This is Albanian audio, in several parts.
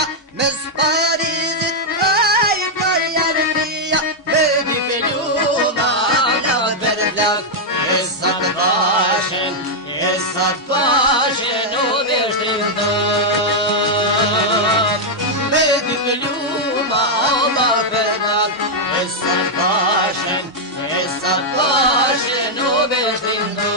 Italia, mes Parisit ai ka janë fria, me dy peluma lavë për lavë, e sa të pashen u veshtin dot. Me dy peluma lavë për lavë, e sa të pashen u veshtin dot.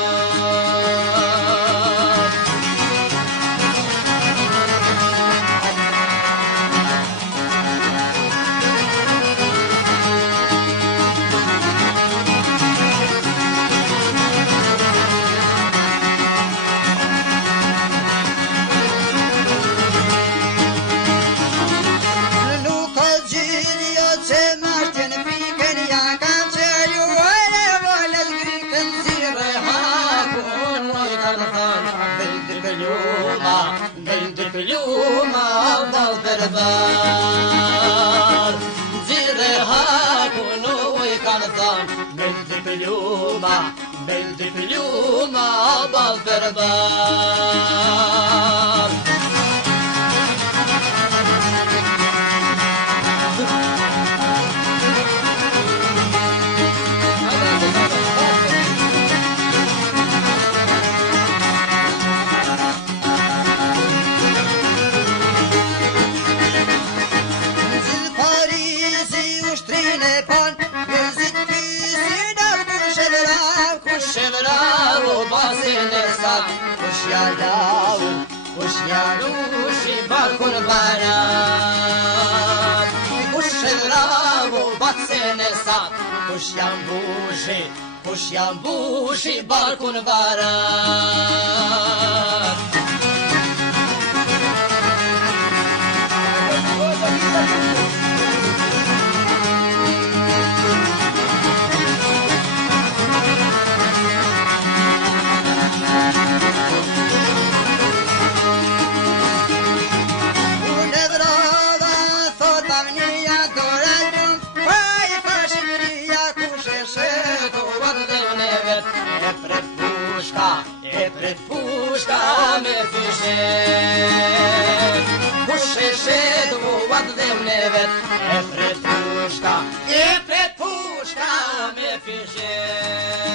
Peluma val berbar, zire haku nu I kanë thënë, Beldi peluma val berbar. Kush jarushi barkun barat, kush edravu batsen e sat, kush jambushi barkun barat. E pret pushka me fishet, kush e shet vuat dhe mnevet. E pret pushka me fishet.